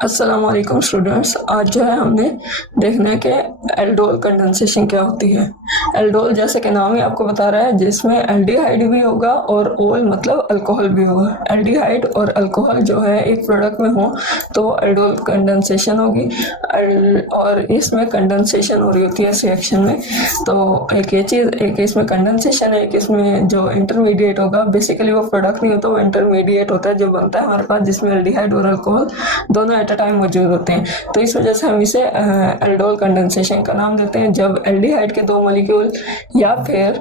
अस्सलाम वालेकुम स्टूडेंट्स। आज जो है हमने देखना है कि एल्डोल कंडेंसेशन क्या होती है। एल्डोल जैसे कि नाम ही आपको बता रहा है, जिसमें एल्डिहाइड भी होगा और ओल मतलब अल्कोहल भी होगा। एल्डिहाइड और अल्कोहल जो है एक प्रोडक्ट में हो तो वो एल्डोल कंडेंसेशन होगी। और इसमें कंडेंसेशन हो रही होती है इस रिएक्शन में। तो एक ये चीज़, एक इसमें कंडेंसेशन है, एक इसमें जो इंटरमीडिएट होगा, बेसिकली वो प्रोडक्ट नहीं होता, वो इंटरमीडिएट होता है जो बनता है हमारे पास, जिसमें एल्डिहाइड और अल्कोहल दोनों एट अ टाइम मौजूद होते हैं। तो इस वजह से हम इसे एल्डोल कंडेंसेशन का नाम देते हैं। जब एल्डिहाइड के दो मॉलिक्यूल या फिर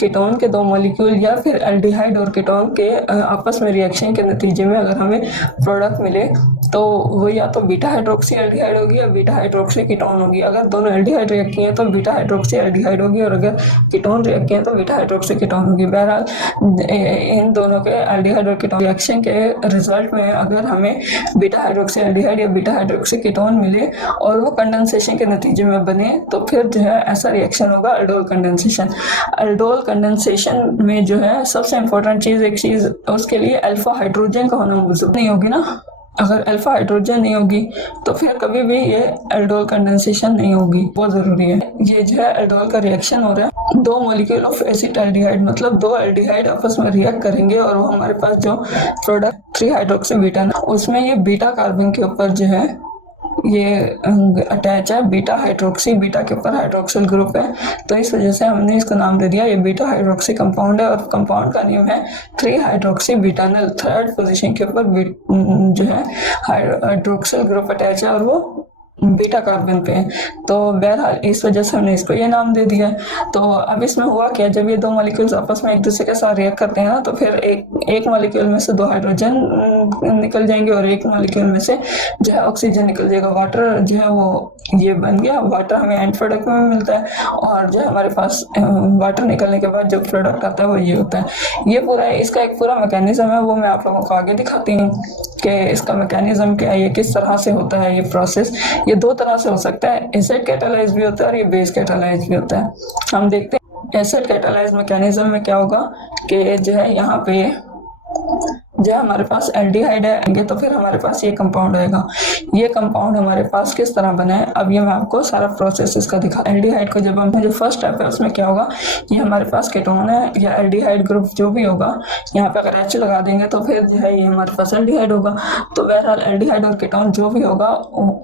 कीटोन के दो मॉलिक्यूल या फिर एल्डिहाइड और कीटोन के आपस में रिएक्शन के नतीजे में अगर हमें प्रोडक्ट मिले तो वो या तो बीटा हाइड्रोक्सी एल्डिहाइड होगी या बीटा हाइड्रोक्सी कीटोन होगी। अगर दोनों एल्डिहाइड रिएक्ट किए तो बीटा हाइड्रोक्सी एल्डिहाइड होगी, और अगर कीटोन रिएक्ट किए तो बीटा हाइड्रोक्सी कीटोन होगी। बहरहाल इन दोनों के एल्डिहाइड और कीटोन रिएक्शन के रिजल्ट में अगर हमें बीटा हाइड्रोक्सी एल्डिहाइड या बीटा हाइड्रोक्सी कीटोन मिले और वो कंडेंसेशन के नतीजे में बने तो फिर जो है ऐसा रिएक्शन होगा एल्डोल कंडेंसेशन। एल्डोल कंडेंसेशन में जो है सबसे इम्पोर्टेंट चीज़, एक चीज़ उसके लिए अल्फा हाइड्रोजन का होना मौजूद नहीं होगी ना। अगर अल्फा हाइड्रोजन नहीं होगी तो फिर कभी भी ये एल्डोल कंडेंसेशन नहीं होगी, बहुत ज़रूरी है। ये जो है एल्डोल का रिएक्शन हो रहा है, दो मॉलिक्यूल ऑफ एसिड एल्डिहाइड, मतलब दो एल्डिहाइड आपस में रिएक्ट करेंगे और वो हमारे पास जो प्रोडक्ट 3 हाइड्रोक्सी बीटा ना, उसमें ये बीटा कार्बन के ऊपर जो है ये अटैच है। बीटा हाइड्रोक्सी, बीटा के ऊपर हाइड्रोक्सिल ग्रुप है, तो इस वजह से हमने इसका नाम दे दिया ये बीटा हाइड्रोक्सी कंपाउंड है। और कंपाउंड का नेम है 3 हाइड्रोक्सी बीटानल। थर्ड पोजीशन के ऊपर जो है हाइड्रोक्सिल ग्रुप अटैच है और वो बीटा कार्बन पे है। तो बहरहाल इस वजह से हमने इसको ये नाम दे दिया है। तो अब इसमें हुआ क्या, जब ये दो मॉलिक्यूल्स आपस में एक दूसरे के साथ रिएक्ट करते हैं ना, तो फिर एक मॉलिक्यूल में से 2 हाइड्रोजन निकल जाएंगे और एक मॉलिक्यूल में से जो है ऑक्सीजन निकल जाएगा। वाटर जो है वो ये बन गया। वाटर हमें एंड प्रोडक्ट में मिलता है और जो है हमारे पास वाटर निकलने के बाद जो प्रोडक्ट आता है वो ये होता है। ये पूरा इसका एक पूरा मैकेनिज्म है, वो मैं आप लोगों को आगे दिखाती हूँ कि इसका मैकेनिज्म क्या है, ये किस तरह से होता है ये प्रोसेस। ये 2 तरह से हो सकता है, एसिड कैटालाइज भी होता है और ये बेस कैटालाइज भी होता है। हम देखते हैं एसिड कैटालाइज मैकेनिज्म में क्या होगा कि जो है यहाँ पे जो हमारे पास एल्डिहाइड है तो फिर हमारे पास ये कंपाउंड आएगा। ये कंपाउंड हमारे पास किस तरह बना है, अब ये मैं आपको सारा प्रोसेस इसका दिखा। एल्डिहाइड को जब हम जो फर्स्ट स्टेप है उसमें क्या होगा, ये हमारे पास कीटोन है या एल्डिहाइड ग्रुप जो भी होगा, यहाँ पे अगर H लगा देंगे तो फिर जो है ये हमारे पास एल्डिहाइड होगा। तो बहरहाल एल्डिहाइड और कीटोन जो भी होगा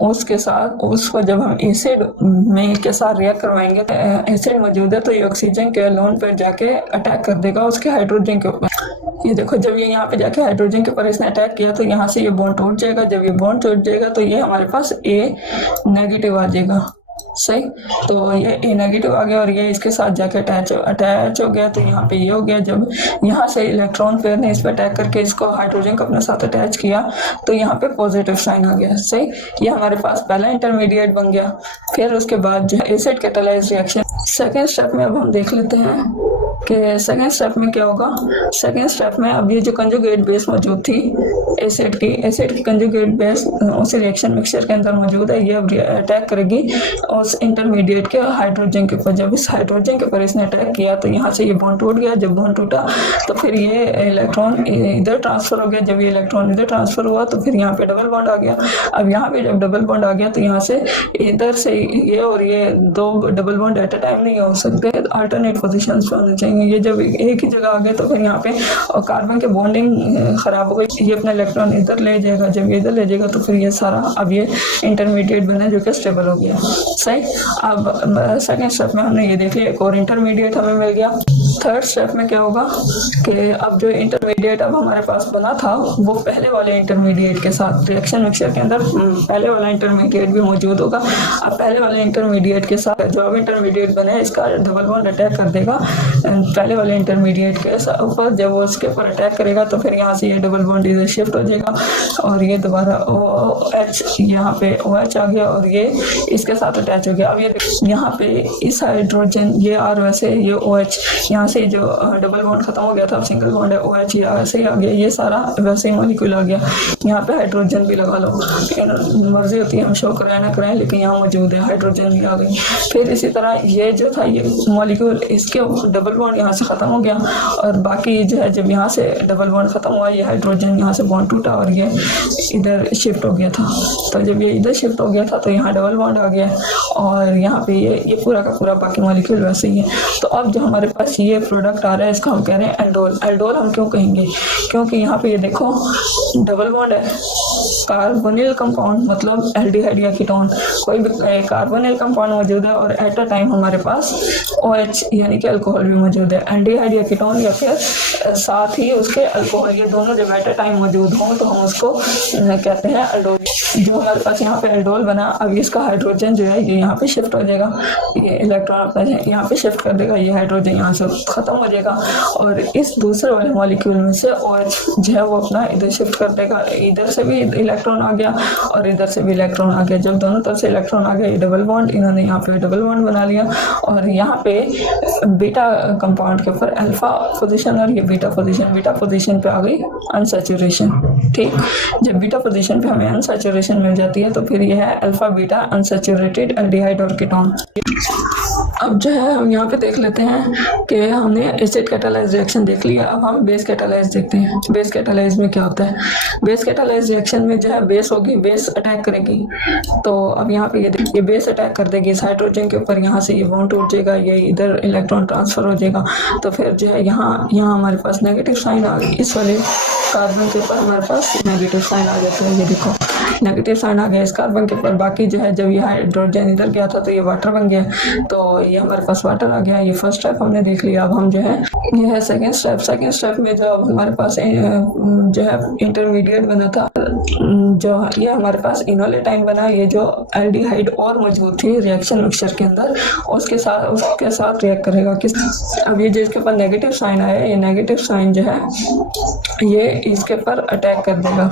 उसके साथ, उसको जब हम एसिड में के साथ रिएक्ट करवाएंगे, एसिड मौजूद है तो ये ऑक्सीजन के लोन पर जाके अटैक कर देगा उसके हाइड्रोजन के ऊपर। ये देखो, जब ये यहाँ पे जाके हाइड्रोजन के ऊपर इसने अटैक किया तो यहाँ से ये बॉन्ड टूट जाएगा। जब ये बॉन्ड टूट जाएगा तो ये हमारे पास A नेगेटिव आ जाएगा, सही। तो ये A नेगेटिव आ गया और ये इसके साथ जाके अटैच हो गया, तो यहाँ पे ये हो गया। जब यहाँ से इलेक्ट्रॉन पेयर ने इस पर अटैक करके इसको हाइड्रोजन को अपने साथ अटैच किया तो यहाँ पे पॉजिटिव साइन आ गया, सही। ये हमारे पास पहला इंटरमीडिएट बन गया। फिर उसके बाद जो है acid catalyse reaction. Second step में अब हम देख लेते हैं कि सेकेंड स्टेप में क्या होगा। सेकेंड स्टेप में अब ये जो कंजुगेट बेस मौजूद थी एसिड की कंजुगेट बेस उस रिएक्शन मिक्सचर के अंदर मौजूद है, ये अब अटैक करेगी उस इंटरमीडिएट के हाइड्रोजन के ऊपर। जब इस हाइड्रोजन के ऊपर इसने अटैक किया तो यहाँ से ये बॉन्ड टूट गया। जब बॉन्ड टूटा तो फिर ये इलेक्ट्रॉन इधर ट्रांसफर हो गया। जब ये इलेक्ट्रॉन इधर ट्रांसफर हुआ तो फिर यहाँ पे डबल बॉन्ड आ गया। अब यहाँ पे जब डबल बॉन्ड आ गया तो यहाँ से इधर से ये और ये 2 double bond at a time नहीं हो सकते, अल्टरनेट पोजिशंस पे होने चाहिए। ये जब एक ही जगह आ गए तो फिर यहाँ पे कार्बन के बॉन्डिंग खराब हो गई। ये अपना इलेक्ट्रॉन इधर ले जाएगा, जब ये इधर ले जाएगा तो फिर ये सारा अब ये इंटरमीडिएट बना जो कि स्टेबल हो गया, सही। अब सेकेंड स्टेप में हमने ये देख लिया, एक और इंटरमीडिएट हमें मिल गया। थर्ड स्टेप में क्या होगा कि अब जो इंटरमीडिएट अब हमारे पास बना था वो पहले वाले इंटरमीडिएट के साथ रिएक्शन मिक्सचर के अंदर पहले वाला इंटरमीडिएट भी मौजूद होगा। अब पहले वाले इंटरमीडिएट के साथ जो अब इंटरमीडिएट बने इसका डबल बॉन्ड अटैक कर देगा पहले वाले इंटरमीडिएट के ऊपर। जब वो उसके ऊपर अटैक करेगा तो फिर यहाँ से ये डबल बॉन्ड इधर शिफ्ट हो जाएगा और ये दोबारा OH, यहाँ पे OH आ गया और ये इसके साथ अटैच हो गया। अब ये यहाँ पे इस हाइड्रोजन ये R वैसे ये OH, यहाँ से जो डबल बॉन्ड खत्म हो गया था, अब सिंगल बॉन्ड है OH, ये ऐसे ही आ गया। ये सारा वैसे ही मॉलिक्यूल आ गया। यहाँ पे हाइड्रोजन भी लगा लो, मर्जी होती है हम शो कराए ना कराएं, लेकिन यहाँ मौजूद है हाइड्रोजन भी आ गई। फिर इसी तरह ये जो था ये मॉलिक्यूल इसके डबल बॉन्ड बॉन्ड यहाँ से ख़त्म हो गया और बाकी जो है जब यहाँ से डबल बॉन्ड ख़त्म हुआ, ये हाइड्रोजन यहाँ से बॉन्ड टूटा और ये इधर शिफ्ट हो गया था। तो जब ये इधर शिफ्ट हो गया था तो यहाँ डबल बॉन्ड आ गया और यहाँ पे ये पूरा का पूरा बाकी मॉलिक्यूल वैसे ही है। तो अब जो हमारे पास ये प्रोडक्ट आ रहा है इसको हम कह रहे हैं एल्डोल। एल्डोल हम क्यों कहेंगे? क्योंकि यहाँ पे ये देखो डबल बॉन्ड है, कार्बोनिल कंपाउंड मतलब एल्डिहाइड या कीटोन, कोई भी कार्बोनिल कंपाउंड मौजूद है और एट अ टाइम हमारे पास OH यानी कि अल्कोहल भी मौजूद है। एल्डिहाइड या कीटोन या फिर साथ ही उसके अल्कोहल, ये दोनों जब एट अ टाइम मौजूद हों तो हम उसको कहते हैं एल्डोल। जो हमारे पास यहाँ पे एल्डोल बना, अब इसका हाइड्रोजन जो है ये यहाँ पे शिफ्ट हो जाएगा, ये इलेक्ट्रॉन अपना यहाँ पे शिफ्ट कर देगा, ये हाइड्रोजन यहाँ से खत्म हो जाएगा और इस दूसरे वाले मॉलिक्यूल में से OH जो है वो अपना इधर शिफ्ट कर देगा। इधर से भी इलेक्ट्रॉन आ गया और इधर से भी इलेक्ट्रॉन आ गया। जब दोनों तरफ से इलेक्ट्रॉन आ गया, ये डबल बॉन्ड, इन्होंने यहाँ पे डबल बॉन्ड बना लिया और यहाँ पे बीटा कंपाउंड के ऊपर अल्फा पोजीशन और ये बीटा पोजीशन पे आ गई अनसैचुरेशन। ठीक, जब बीटा पोजीशन पे हमें अनसैचुरेशन मिल जाती है तो फिर ये है अल्फा बीटा अनसैचुरेटेड एल्डिहाइड और कीटोन। अब जो है हम यहाँ पे देख लेते हैं कि हमने एसिड कैटालाइज रिएक्शन देख लिया। अब हम बेस कैटालाइज देखते हैं। बेस कैटालाइज में क्या होता है? बेस कैटालाइज रिएक्शन में जो है बेस होगी, बेस अटैक करेगी। तो अब यहाँ पे ये बेस अटैक कर देगी इस हाइड्रोजन के ऊपर, यहाँ से ये बॉन्ड टूट जाएगा, ये इधर इलेक्ट्रॉन ट्रांसफर हो जाएगा। तो फिर जो है यहाँ हमारे पास नेगेटिव साइन आ गई, इस वाले कार्बन के ऊपर हमारे पास नेगेटिव साइन आ जाता है। ये देखो नेगेटिव साइन आ गया इस कार्बन के ऊपर। बाकी जो है जब ये हाइड्रोजन इधर गया था तो ये वाटर बन गया, तो ये हमारे पास वाटर आ गया। ये फर्स्ट स्टेप हमने देख लिया। अब हम जो है ये है सेकंड स्टेप। सेकंड स्टेप में जो हमारे पास जो है इंटरमीडिएट बना था, जो ये हमारे पास इनोलेटाइन बना, ये जो एल्डिहाइड और मौजूद थी रिएक्शन मिक्सचर के अंदर, उसके साथ रिएक्ट करेगा। किस अब ये जो इसके ऊपर नेगेटिव साइन आया, ये नेगेटिव साइन जो है ये इसके ऊपर अटैक कर देगा,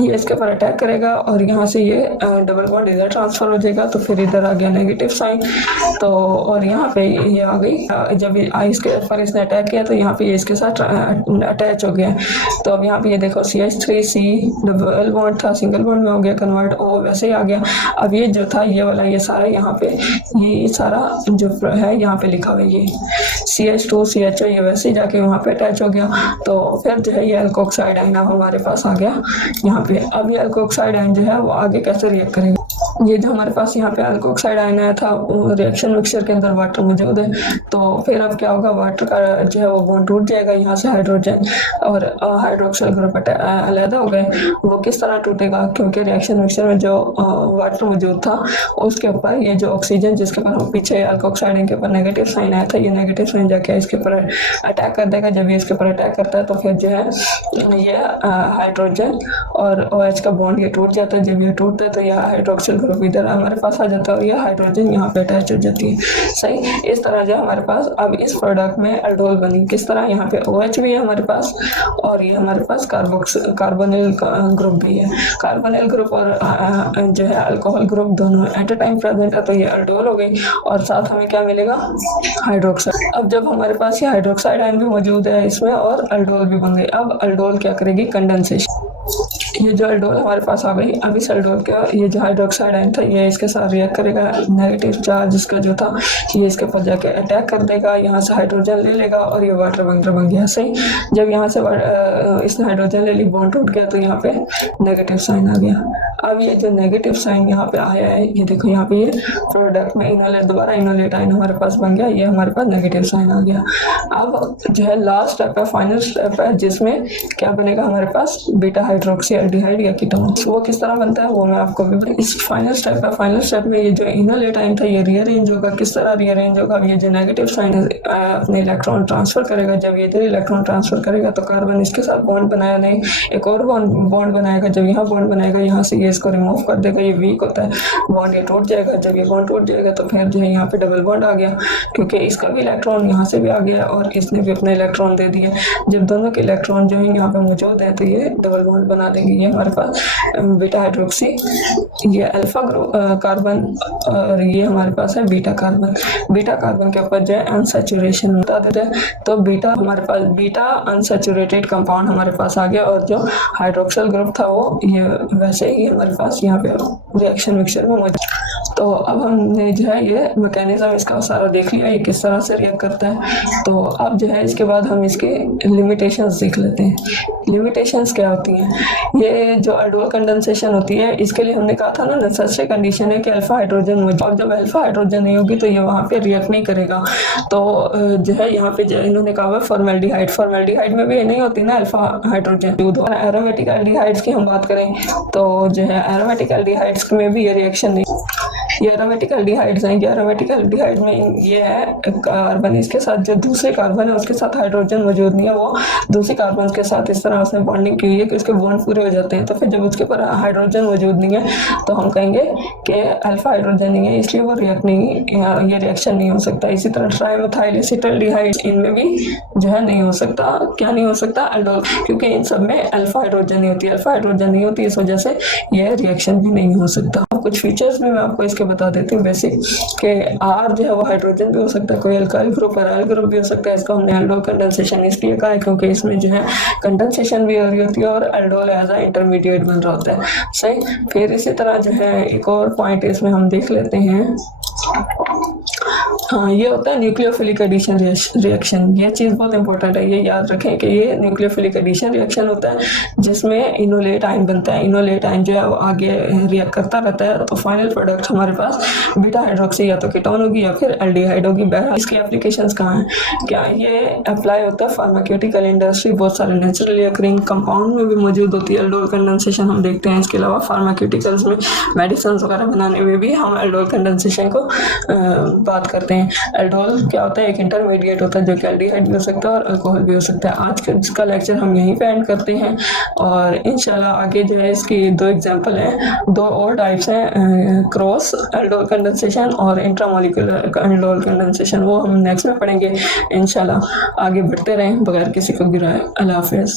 ये इसके ऊपर अटैक करेगा और यहाँ से ये डबल बॉन्ड इधर ट्रांसफर हो जाएगा। तो फिर इधर आ गया नेगेटिव साइन, तो और यहाँ पे ये आ गई। जब इसके ऊपर इसने अटैक किया तो यहाँ पे ये इसके साथ अटैच हो गया। तो अब यहाँ पे ये देखो CH3C डबल बॉन्ड था, सिंगल बॉन्ड में हो गया कन्वर्ट, और वैसे ही आ गया। अब ये जो था ये वाला, ये सारा यहाँ पे ये सारा जो है यहाँ पे लिखा हुआ है, ये CH2 CHO ये वैसे ही जाके वहाँ पे अटैच हो गया। तो फिर जो है ये अल्कोक्साइड आयन हमारे पास आ गया यहाँ पे। अब ये अल्कोक्साइड आयन जो है वो आगे कैसे रिएक्ट करेगा? ये जो हमारे पास यहाँ पे अल्कोक्साइड आयन आया था, रिएक्शन मिक्सचर के अंदर वाटर मौजूद है। तो फिर अब क्या होगा, वाटर का जो है वो बॉन्ड टूट जाएगा, यहाँ से हाइड्रोजन और हाइड्रोक्सिल ग्रुप अलग हो गए। वो किस तरह टूटेगा? क्योंकि रिएक्शन मिक्सचर में जो वाटर मौजूद था उसके ऊपर ये जो ऑक्सीजन जिसके ऊपर पीछे अल्कोक्साइड के ऊपर नेगेटिव साइन आया था, ये नेगेटिव साइन जाके इसके ऊपर अटैक कर देगा। जब ये इसके ऊपर अटैक करता है तो फिर जो है ये हाइड्रोजन और OH का बॉन्ड ये टूट जाता है। जब ये टूटता है तो यह हाइड्रोक्सिल ग्रुप इधर हमारे पास आ जाता है और यह हाइड्रोजन यहाँ पे अटैच हो जाती है। सही, इस तरह जो हमारे पास अब इस प्रोडक्ट में एल्डोल बनी। किस तरह? यहाँ पे OH भी है हमारे पास और ये हमारे पास कार्बोनिल ग्रुप भी है। कार्बोनिल ग्रुप और जो है अल्कोहल ग्रुप दोनों एट अ टाइम प्रेजेंट है, तो ये एल्डोल हो गई और साथ हमें क्या मिलेगा? हाइड्रोक्साइड। अब जब हमारे पास ये हाइड्रोक्साइड आयन भी मौजूद है इसमें और एल्डोल भी बन गई। अब एल्डोल क्या करेगी? कंडेंसेशन। ये जो एल्डोल हमारे पास आ गई, अब इस एल्डोल का ये जो हाइड्रोक्साइड आयन था ये इसके साथ रिएक्ट करेगा। नेगेटिव चार्ज इसका जो था ये इसके ऊपर जाके अटैक कर देगा, यहाँ से हाइड्रोजन ले लेगा और ये वाटर बन गया। सही, जब यहाँ से इसने हाइड्रोजन ले ली, बॉन्ड टूट गया, तो यहाँ पे नेगेटिव साइन आ गया। अब ये जो नेगेटिव साइन यहाँ पे आया है, ये देखो यहाँ पे ये प्रोडक्ट में दोबारा इनोलेट आयन हमारे पास बन गया, ये हमारे पास नेगेटिव साइन आ गया। अब जो है लास्ट स्टेप है, फाइनल स्टेप है, जिसमें क्या बनेगा हमारे पास? बीटा हाइड्रोक्सी एल्डिहाइड या कीटोन। वो किस तरह बनता है वो मैं आपको भी इस फाइनल स्टेप है। फाइनल स्टेप में ये जो इनोलेट आयन था ये रीअरेंज होगा। किस तरह रीअरेंज होगा? ये जो नेगेटिव साइन अपने इलेक्ट्रॉन ट्रांसफर करेगा। जब ये इधर इलेक्ट्रॉन ट्रांसफर करेगा तो कार्बन इसके साथ बॉन्ड बनाया नहीं, एक और बॉन्ड बनाएगा। जब यहाँ बॉन्ड बनाएगा यहाँ से ये इसको रिमूव कर देगा, ये वीक होता है, बॉन्ड ये टूट जाएगा। जब ये बॉन्ड टूट जाएगा तो फिर जो है यहाँ पे डबल बॉन्ड आ गया, क्योंकि इसका भी इलेक्ट्रॉन यहाँ से भी आ गया और इसने भी अपना इलेक्ट्रॉन दे दिया। जब दोनों के इलेक्ट्रॉन जो है यहाँ पे मौजूद है तो ये डबल बॉन्ड बना देंगे। ये हमारे पास बीटा हाइड्रोक्सी, ये अल्फा कार्बन और ये हमारे पास है बीटा कार्बन। बीटा कार्बन के ऊपर जो है अनसैचुरेशन बता देते हैं, तो बीटा हमारे पास बीटा अनसैचुरेटेड कंपाउंड हमारे पास आ गया और जो हाइड्रोक्सिल ग्रुप था वो ये वैसे ही हमारे पास यहाँ पे रिएक्शन मिक्सचर में मौजूद। तो अब हमने जो है ये मैकेनिज्म इसका सारा देख लिया, ये किस तरह से रिएक्ट करता है। तो अब जो है इसके बाद हम इसके लिमिटेशंस देख लेते हैं। लिमिटेशंस क्या होती हैं? ये जो एल्डोल कंडेंसेशन होती है, इसके लिए हमने कहा था ना नेसेसरी कंडीशन है कि अल्फा हाइड्रोजन मौजूद। अब जब अल्फा हाइड्रोजन नहीं होगी तो ये वहाँ पे रिएक्ट नहीं करेगा। तो जो है यहाँ पे जो इन्होंने कहा है फॉर्मेल्डिहाइड, फॉर्मेल्डिहाइड में भी नहीं होती ना अल्फा हाइड्रोजन। और एरोमेटिक एल्डिहाइड्स की हम बात करें तो जो है एरोमेटिक एल्डिहाइड्स में भी ये रिएक्शन नहीं। ये एरोमेटिक एल्डिहाइड्स हैं। ये एरोमेटिक एल्डिहाइड में ये है कार्बन, इसके साथ जो दूसरे कार्बन है उसके साथ हाइड्रोजन मौजूद नहीं है, वो दूसरे कार्बन के साथ इस तरह उसने बॉन्डिंग की हुई है कि उसके बॉन्ड पूरे हो जाते हैं। तो फिर जब उसके ऊपर हाइड्रोजन मौजूद नहीं है तो हम कहेंगे कि अल्फा हाइड्रोजन नहीं है, इसलिए वो रिएक्ट नहीं, ये रिएक्शन नहीं हो सकता। इसी तरह ट्राइमेथाइल एसिटाल्डिहाइड, इनमें भी जो है नहीं हो सकता। क्या नहीं हो सकता? एल्डोल, क्योंकि इन सब में अल्फा हाइड्रोजन नहीं होती। अल्फा हाइड्रोजन नहीं होती, इस वजह से ये रिएक्शन भी नहीं हो सकता। कुछ फीचर्स भी मैं आपको इसके बता देती हूँ बेसिक, कि आर जो है वो हाइड्रोजन भी हो सकता है, कोई अल्काइल ग्रुप एराइल ग्रुप भी हो सकता है। इसको हमने एल्डोल कंडेंसेशन इसलिए कहा है क्योंकि इसमें जो है कंडेंसेशन भी हो रही होती है और एल्डोल एज अ इंटरमीडिएट बन रहा होता है। सही। फिर इसी तरह जो है एक और पॉइंट इसमें हम देख लेते हैं। हाँ, ये होता है न्यूक्लियोफिलिक एडिशन रिएक्शन। ये चीज़ बहुत इंपॉर्टेंट है, ये याद रखें कि ये न्यूक्लियोफिलिक एडिशन रिएक्शन होता है जिसमें इनोलेट आयन बनता है। इनोलेट आयन जो है वो आगे रिएक्ट करता रहता है, तो फाइनल प्रोडक्ट हमारे पास बीटा हाइड्रोक्सी या तो कीटोन होगी या फिर एल्डिहाइड होगी। बहरहाल इसकी एप्लीकेशंस कहाँ हैं? क्या ये अप्लाई होता है फार्माक्यूटिकल इंडस्ट्री, बहुत सारे नेचुरली अकरिंग कंपाउंड में भी मौजूद होती है एल्डोल कंडेंसेशन, हम देखते हैं। इसके अलावा फार्माक्यूटिकल्स में, मेडिसिन वगैरह बनाने में भी हम एल्डोल कंडेंसेशन को बात करते हैं। एल्डोल क्या होता है? एक इंटरमीडिएट होता है जो कि एल्डिहाइड भी हो सकता है और अल्कोहल भी हो सकता है। आज का इसका लेक्चर हम यहीं पे एंड करते हैं और इंशाल्लाह आगे जो है इसकी दो एग्जांपल हैं, दो और टाइप्स हैं, क्रॉस एल्डोल कंडेंसेशन और इंट्रामोलिकुलर एल्डोल कंडेंसेशन, वो हम नेक्स्ट में पढ़ेंगे इंशाल्लाह। आगे बढ़ते रहें बगैर किसी को गिराए। अल्लाह हाफिज़।